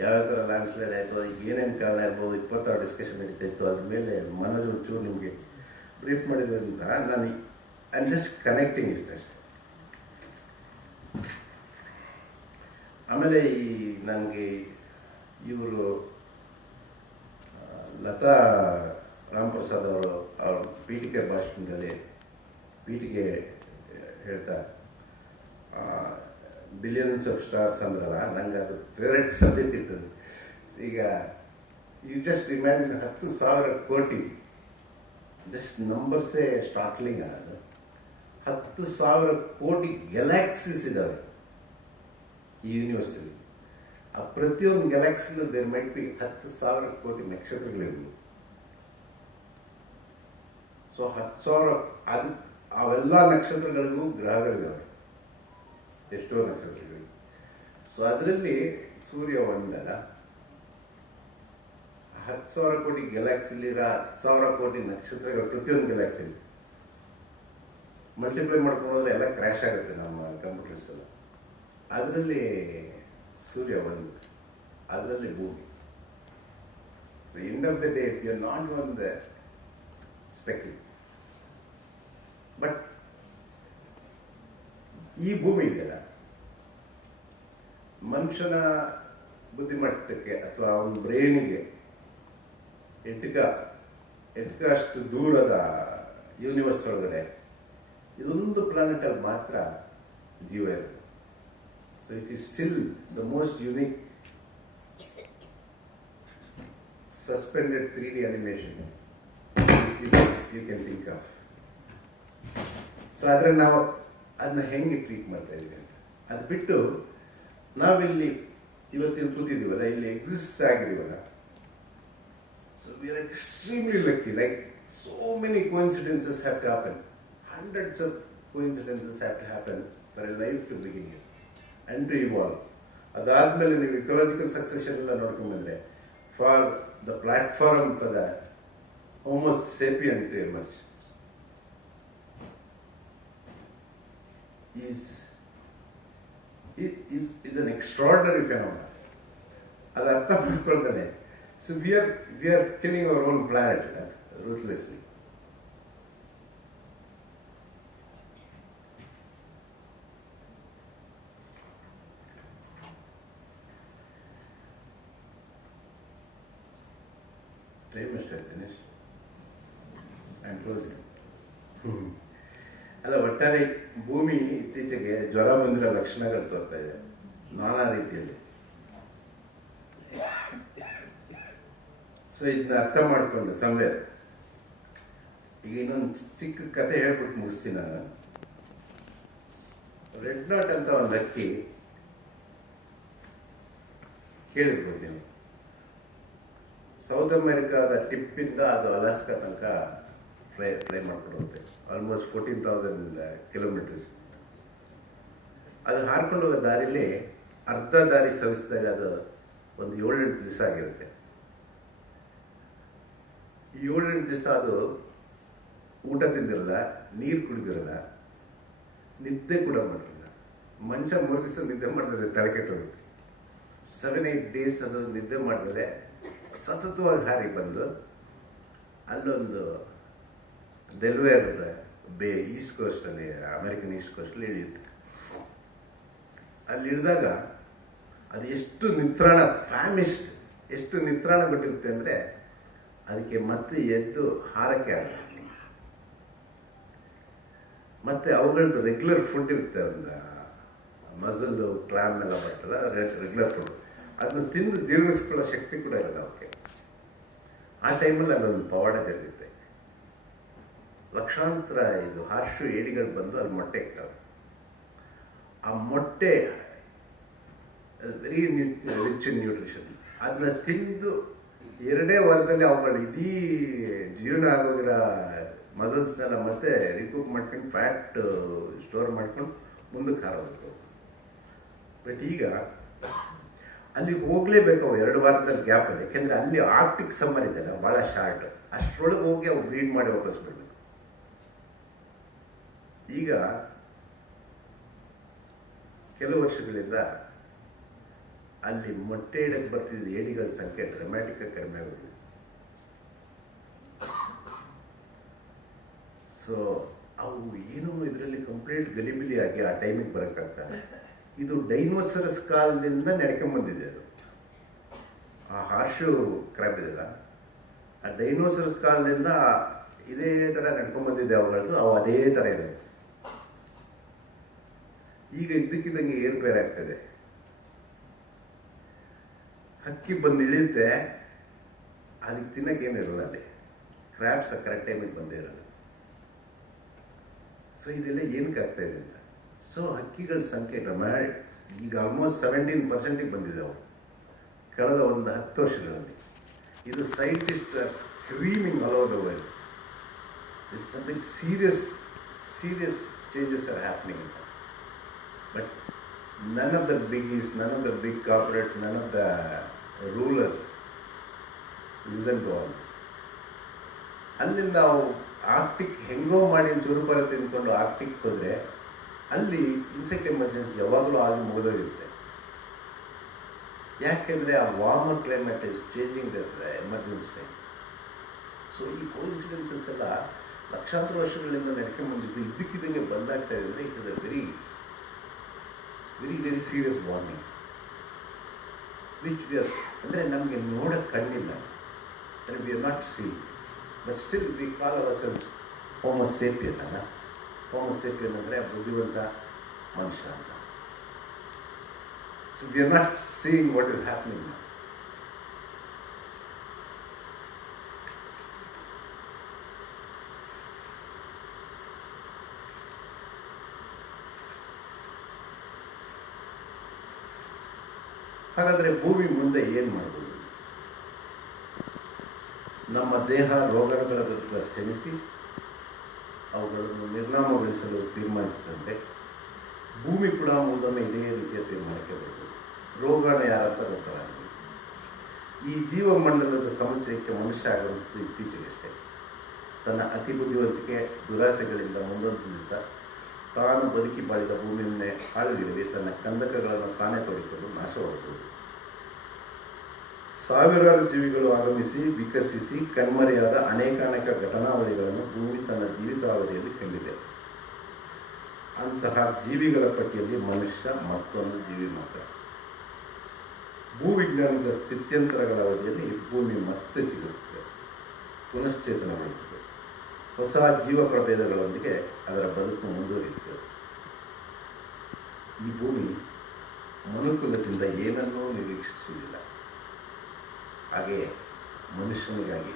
ಯಾವ್ಯಾವ ಥರ ಲ್ಯಾಂಡ್ ಸ್ಲೈಡ್ ಆಯಿತು, ಈಗ ಏನೇನು ಕಾರಣ ಇರ್ಬೋದು. 26 ಡಿಸ್ಕಷನ್ ನಡೀತಾ ಇತ್ತು. ಅದ್ರ ಮೇಲೆ ಮನೋಜ್ ಒಂಚೂರು ನಿಮಗೆ ಬ್ರೀಫ್ ಮಾಡಿದ್ರಿಂದ ನಾನು I am just connecting it ಅಷ್ಟೇ. ಆಮೇಲೆ ನನಗೆ ಇವರು ಲತಾ ರಾಮಪ್ರಸಾದ್ ಅವರು ಅವ್ರ ಪೀಠಿಕೆ ಭಾಷಣದಲ್ಲಿ ಪೀಠಿಕೆ ಹೇಳ್ತಾ ಬಿಲಿಯನ್ಸ್ ಆಫ್ ಸ್ಟಾರ್ಸ್ ಅಂದ್ರಲ್ಲ, ನಂಗೆ ಅದು ಫೇವ್ರೆಟ್ ಸಬ್ಜೆಕ್ಟ್ ಇರ್ತದೆ. ಈಗ ಯು ಜಸ್ಟ್ ಇಮ್ಯಾಜಿನ್ 10,000 ಕೋಟಿ, ಜಸ್ಟ್ ನಂಬರ್ಸೇ ಸ್ಟಾರ್ಟ್ಲಿಂಗ್. ಅದು 10,000 ಕೋಟಿ ಗ್ಯಾಲಾಕ್ಸೀಸ್ ಇದ್ದಾವೆ ಈ ಯೂನಿವರ್ಸಲ್ಲಿ. ಆ ಪ್ರತಿಯೊಂದು ಗ್ಯಾಲಾಕ್ಸಿಗೂ ದೇರ್ ಮೈಟ್ ಬಿ 10,000 ಕೋಟಿ ನಕ್ಷತ್ರಗಳಿರ್ಬೋದು. ಸೊ 10,000 ಅದು ಅವೆಲ್ಲ ನಕ್ಷತ್ರಗಳಿಗೂ ಗ್ರಹಗಳಿದ್ದಾವೆ, ಎಷ್ಟೋ ನಕ್ಷತ್ರಗಳು. ಸೊ ಅದರಲ್ಲಿ ಸೂರ್ಯ ಒಂದಲ್ಲ, 10,000 ಕೋಟಿ ಗ್ಯಾಲಕ್ಸಿಲಿರೋ 10,000 ಕೋಟಿ ನಕ್ಷತ್ರಗಳು ಪ್ರತಿಯೊಂದು ಗ್ಯಾಲಕ್ಸಿಲಿ ಮಲ್ಟಿಪ್ಲೈ ಮಾಡ್ಕೊಂಡು ಹೋದ್ರೆ ಎಲ್ಲ ಕ್ರ್ಯಾಶ್ ಆಗುತ್ತೆ ನಮ್ಮ ಕಂಪ್ಯೂಟರ್ಸ್ ಎಲ್ಲ. ಅದರಲ್ಲಿ ಸೂರ್ಯ ಒಂದು, ಅದರಲ್ಲಿ ಭೂಮಿ. So end of the day you are not on the speckle. But ಈ ಭೂಮಿ ಇದೆಯಲ್ಲ, ಮನುಷ್ಯನ ಬುದ್ಧಿಮಟ್ಟಕ್ಕೆ ಅಥವಾ ಅವನ ಬ್ರೈನಿಗೆ ಅಷ್ಟು ದೂರದ ಯೂನಿವರ್ಸ್ ಒಳಗಡೆ ಇದೊಂದು ಪ್ಲಾನೆಟ್ ಅಲ್ಲಿ ಮಾತ್ರ ಜೀವ ಇರುತ್ತೆ. So it is still the most unique suspended 3D animation you can think of. So ಆದರೆ ನಾವು ಅದನ್ನ ಹೆಂಗೆ ಟ್ರೀಟ್ ಮಾಡ್ತಾ ಇದೀವಿ ಅಂತ ಅದು ಬಿಟ್ಟು ನಾವಿಲ್ಲಿ ಇವತ್ತಿನ ಕೂತಿದ್ದೀವಲ್ಲ, ಇಲ್ಲಿ ಎಕ್ಸಿಸ್ಟ್ ಆಗಿದೀವಲ್ಲ. So we are extremely lucky. Like so many coincidences have to happen. Hundreds of coincidences have to happen for a life to begin here and to evolve. ಅದಾದ್ಮೇಲೆ ನೀವು ಇಕೋಲಾಜಿಕಲ್ ಸಕ್ಸೆಷನ್ ಎಲ್ಲ ನೋಡ್ಕೊಂಡ್ ಬಂದ್ರೆ, for the platform for the homo sapien to emerge is an extraordinary phenomenon. ಅದು ಅರ್ಥ ಮಾಡ್ಕೊಳ್ತಾನೆ. So we are killing our own planet ruthlessly. Time must have finished. I am closing. ಅಲ್ಲ, ಒಟ್ಟಾರೆ ಭೂಮಿ ಇತ್ತೀಚೆಗೆ ಜ್ವರ ಬಂದಿರೋ ಲಕ್ಷಣಗಳು ತೋರ್ತಾ ಇದೆ ನಾನಾ ರೀತಿಯಲ್ಲಿ. ಸೊ ಇದನ್ನ ಅರ್ಥ ಮಾಡಿಕೊಂಡು ಸಮಯ ಈಗ ಇನ್ನೊಂದು ಚಿಕ್ಕ ಕತೆ ಹೇಳ್ಬಿಟ್ಟು ಮುಗಿಸ್ತೀನಿ ನಾನು. ರೆಡ್ ನಾಟ್ ಅಂತ ಒಂದು ಹಕ್ಕಿ ಕೇಳಿರ್ಬೋದು ನೀವು. ಸೌತ್ ಅಮೆರಿಕಾದ ಟಿಪ್ಪಿಂದ ಅದು ಅಲಾಸ್ಕಾ ತನಕ ಫ್ಲೈ ಮಾಡ್ಕೊಂಡು ಹೋಗುತ್ತೆ. Almost 14,000 kilometres. ಅದು ಹಾರ್ಕೊಂಡು ಹೋಗೋ ದಾರಿಲಿ ಅರ್ಧ ದಾರಿ ಸವಿಸಿದಾಗ ಅದು ಒಂದು 7-8 ದಿವಸ ಆಗಿರುತ್ತೆ. 7-8 ದಿವಸ ಅದು ಊಟ ತಿಂದಿರಲ್ಲ, ನೀರು ಕುಡಿದಿರಲ್ಲ, ನಿದ್ದೆ ಕೂಡ ಮಾಡಿರಲ್ಲ. ಮಂಚ 3 ದಿವಸ ನಿದ್ದೆ ಮಾಡಿದ್ರೆ ತಲೆ ಕೆಟ್ಟೋಗುತ್ತೆ. 7-8 ಡೇಸ್ ಅದು ನಿದ್ದೆ ಮಾಡಿದ್ರೆ ಸತತವಾಗಿ ಹಾರಿ ಬಂದು ಅಲ್ಲೊಂದು ಡೆಲ್ವೇರ್ ಬೇ ಈಸ್ಟ್ ಕೋಸ್ಟಲ್ಲಿ, ಅಮೆರಿಕನ್ ಈಸ್ಟ್ ಕೋಸ್ಟಲ್ಲಿ ಇಳಿಯುತ್ತೆ. ಅಲ್ಲಿ ಇಳಿದಾಗ ಅದು ಎಷ್ಟು ನಿತ್ರಾಣ, ಫ್ಯಾಮಿಸ್ಟ್ ಎಷ್ಟು ನಿತ್ರಾಣ ಕೊಟ್ಟಿರುತ್ತೆ ಅಂದರೆ ಅದಕ್ಕೆ ಮತ್ತೆ ಎದ್ದು ಹಾರಕ್ಕೆ ಆಗಲ್ಲ. ಮತ್ತೆ ಅವುಗಳದ್ದು ರೆಗ್ಯುಲರ್ ಫುಡ್ ಇರುತ್ತೆ, ಒಂದು ಮಸಲ್ಲು ಕ್ಲಾಮ್ ಎಲ್ಲ ಬರ್ತಲ್ಲ, ರೆಗ್ಯುಲರ್ ಫುಡ್, ಅದನ್ನ ತಿಂದು ಜೀರ್ಣಿಸ್ಕೊಳ್ಳೋ ಶಕ್ತಿ ಕೂಡ ಇರಲ್ಲ ಅವಕ್ಕೆ. ಆ ಟೈಮಲ್ಲಿ ಅಲ್ಲೊಂದು ಪವಾಡ ಜರುಗುತ್ತೆ. ಲಕ್ಷಾಂತರ ಇದು ಹಾರ್ಶು ಏಡಿಗಳು ಬಂದು ಅಲ್ಲಿ ಮೊಟ್ಟೆ ಇರ್ತವೆ. ಆ ಮೊಟ್ಟೆ ವೆರಿ ರಿಚ್ ಇನ್ ನ್ಯೂಟ್ರಿಷನ್. ಅದನ್ನ ತಿಂದು 2 ವಾರದಲ್ಲಿ ಅವುಗಳು ಇದೀ ಜೀರ್ಣ ಆಗೋಗಿರೋ ಮಸಲ್ಸ್ನೆಲ್ಲ ಮತ್ತೆ ರಿಕೂಪ್ ಮಾಡ್ಕೊಂಡು ಫ್ಯಾಟ್ ಸ್ಟೋರ್ ಮಾಡ್ಕೊಂಡು ಮುಂದಕ್ಕೆ ಹಾರೋದು. ಬಟ್ ಈಗ ಅಲ್ಲಿ ಹೋಗ್ಲೇಬೇಕು ಅವು 2 ವಾರದಲ್ಲಿ ಗ್ಯಾಪಲ್ಲಿ. ಯಾಕೆಂದ್ರೆ ಅಲ್ಲಿ ಆರ್ಕ್ಟಿಕ್ ಸಮ್ಮರ್ ಇದೆಯಲ್ಲ, ಭಾಳ ಶಾರ್ಟ್. ಅಷ್ಟರೊಳಗೆ ಹೋಗಿ ಅವು ಬ್ರೀಡ್ ಮಾಡಿ ವಾಪಸ್ ಬಿಡಬೇಕು. ಈಗ ಕೆಲವು ವರ್ಷಗಳಿಂದ ಅಲ್ಲಿ ಮೊಟ್ಟೆ ಇಡಕ್ಕೆ ಬರ್ತಿದ್ದ ಏಡಿಗಳ ಸಂಖ್ಯೆ ಡ್ರಾಮ್ಯಾಟಿಕ್ ಆಗಿ ಕಡಿಮೆ ಆಗೋದಿದೆ. ಸೊ ಅವು ಏನೋ ಇದರಲ್ಲಿ ಕಂಪ್ಲೀಟ್ ಗಲಿಬಿಲಿ ಆಗಿ ಆ ಟೈಮಿಗೆ ಬರೋಕ್ಕಾಗ್ತಾರೆ. ಇದು ಡೈನೋಸರಸ್ ಕಾಲದಿಂದ ನಡ್ಕೊಂಡ್ಬಂದಿದೆ. ಅದು ಆ ಹಾರ್ಶು ಕ್ರ್ಯಾಬ್ ಇದೆಯಲ್ಲ, ಆ ಡೈನೋಸರಸ್ ಕಾಲದಿಂದ ಇದೇ ಥರ ನಡ್ಕೊಂಡ್ಬಂದಿದೆ ಅವುಗಳದ್ದು. ಅವು ಅದೇ ಥರ ಇದೆ. ಈಗ ಇದ್ದಕ್ಕಿದ್ದಂಗೆ ಏರ್ಪೇರ್ ಆಗ್ತದೆ. ಹಕ್ಕಿ ಬಂದು ಇಳಿಯುತ್ತೆ, ಅದಕ್ಕೆ ತಿನ್ನಕ್ಕೇನು ಇರಲ್ಲ. ಅಲ್ಲಿ ಕ್ರ್ಯಾಬ್ಸ್ ಕರೆಕ್ಟ್ ಟೈಮಿಗೆ ಬಂದೇ ಇರಲ್ಲ. ಸೊ ಇದೆಲ್ಲ ಏನಕ್ಕೆ ಆಗ್ತಾ ಇದೆ ಅಂತ. ಸೊ ಹಕ್ಕಿಗಳ ಸಂಖ್ಯೆ ಡ್ರಮ್ಯಾಟಿಕ್ ಈಗ ಆಲ್ಮೋಸ್ಟ್ 17% ಬಂದಿದೆ ಅವು ಕಳೆದ ಒಂದು 10 ವರ್ಷಗಳಲ್ಲಿ. ಇದು scientist are screaming all over the world. This something serious changes are happening ಅಂತ. But none of the biggies, none of the big corporate, none of the rulers listen to all this. ಅಲ್ಲಿಂದ ನಾವು Arctic ಹೆಂಗೋ ಮಾಡಿ ಚೂರುಪಾರ ತಿಂದ್ಕೊಂಡು Arctic ಹೋದರೆ ಅಲ್ಲಿ insect emergency ಯಾವಾಗಲೂ ಆಗಿ ಮುಗಿದೋಗಿರುತ್ತೆ. ಯಾಕೆಂದರೆ ಆ warmer climate is changing the emergency time. So ಈ ಕೋಇನ್ಸಿಡೆನ್ಸಸ್ ಎಲ್ಲ ಲಕ್ಷಾಂತರ ವರ್ಷಗಳಿಂದ ನಡ್ಕೊಂಡು ಬಂದಿದ್ದು ಇದ್ದಕ್ಕಿದ್ದಂಗೆ ಬದಲಾಗ್ತಾ ಇದ್ದರೆ it is a very very very serious warning which we are, ಅಂದರೆ ನಮಗೆ ನೋಡೋಕ್ಕೆ ಕಣ್ಣಿಲ್ಲ, ಅಂದರೆ we are not see, but still we call ourselves homo sapien ಅಲ್ಲ. ಹೋಮೋಸೇಪಿಯನ್ ಅಂದರೆ ಬುದ್ಧಿವಂತ ಮನುಷ್ಯ ಅಂತ. So we are not seeing what is happening now. ಹಾಗಾದರೆ ಭೂಮಿ ಮುಂದೆ ಏನು ಮಾಡ್ಬೋದು? ನಮ್ಮ ದೇಹ ರೋಗಗಳ ವಿರುದ್ಧ ಸೆಣಸಿ ಅವುಗಳನ್ನು ನಿರ್ನಾಮಗೊಳಿಸಲು ತೀರ್ಮಾನಿಸಿದಂತೆ ಭೂಮಿ ಕೂಡ ಮುಂದೊಮ್ಮೆ ಇದೇ ರೀತಿಯ ತೀರ್ಮಾನಕ್ಕೆ ಬರ್ಬೋದು. ರೋಗಾಣ ಯಾರಂತ ಗೊತ್ತಲ್ಲ. ಈ ಜೀವಮಂಡಲದ ಸಮುಚ್ಚಯಕ್ಕೆ ಮನುಷ್ಯ ಆಗಮಿಸಿದ ಇತ್ತೀಚೆಗಷ್ಟೇ. ತನ್ನ ಅತಿ ಬುದ್ಧಿವಂತಿಕೆ ದುರಾಸೆಗಳಿಂದ ಮುಂದೊಂದು ದಿವಸ ತಾನು ಬದುಕಿ ಬಾಳಿದ ಭೂಮಿಯನ್ನೇ ಹಾಳುಗಿಡವಿ ತನ್ನ ಕಂದಕಗಳನ್ನು ತಾನೇ ತೊಡಿಕೊಂಡು ನಾಶವಾಗಬಹುದು. ಸಾವಿರಾರು ಜೀವಿಗಳು ಆಗಮಿಸಿ ವಿಕಸಿಸಿ ಕಣ್ಮರೆಯಾದ ಅನೇಕಾನೇಕ ಘಟನಾವಳಿಗಳನ್ನು ಭೂಮಿ ತನ್ನ ಜೀವಿತಾವಧಿಯಲ್ಲಿ ಕಂಡಿದೆ. ಅಂತಹ ಜೀವಿಗಳ ಪಟ್ಟಿಯಲ್ಲಿ ಮನುಷ್ಯ ಮತ್ತೊಂದು ಜೀವಿ ಮಾತ್ರ. ಭೂವಿಜ್ಞಾನದ ಸ್ಥಿತ್ಯಂತರಗಳ ಅವಧಿಯಲ್ಲಿ ಭೂಮಿ ಮತ್ತೆ ಸಿಗುತ್ತದೆ, ಪುನಶ್ಚೇತನಗೊಳ್ಳುತ್ತದೆ. ಹೊಸ ಜೀವ ಪ್ರಭೇದಗಳೊಂದಿಗೆ ಅದರ ಬದುಕು ಮುಂದುವರಿಯುತ್ತದೆ. ಈ ಭೂಮಿ ಮನುಕುಲದಿಂದ ಏನನ್ನೂ ನಿರೀಕ್ಷಿಸುವುದಿಲ್ಲ. ಹಾಗೆಯೇ ಮನುಷ್ಯನಿಗಾಗಿ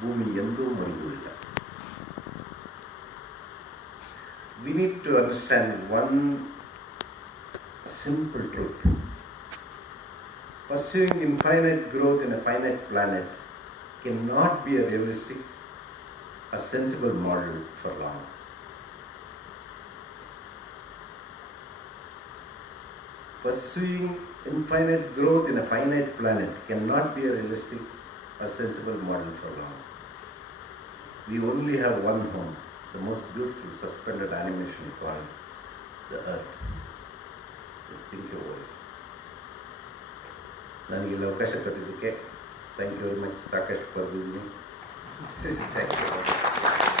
ಭೂಮಿ ಎಂದೂ ಮರುಗುವುದಿಲ್ಲ. We need to understand one simple truth. Pursuing infinite growth in a finite planet cannot be a realistic or sensible model for long. Pursuing infinite growth in a finite planet cannot be a realistic or sensible model for long. We only have one home, the most beautiful suspended animation called the earth. Just think about it. ನನಗೆ ಇಲ್ಲಿ ಅವಕಾಶ ಕೊಟ್ಟಿದ್ದಕ್ಕೆ thank you very much. ಸಾಕಷ್ಟು ಬರೆದಿದ್ದೀನಿ. Thank you.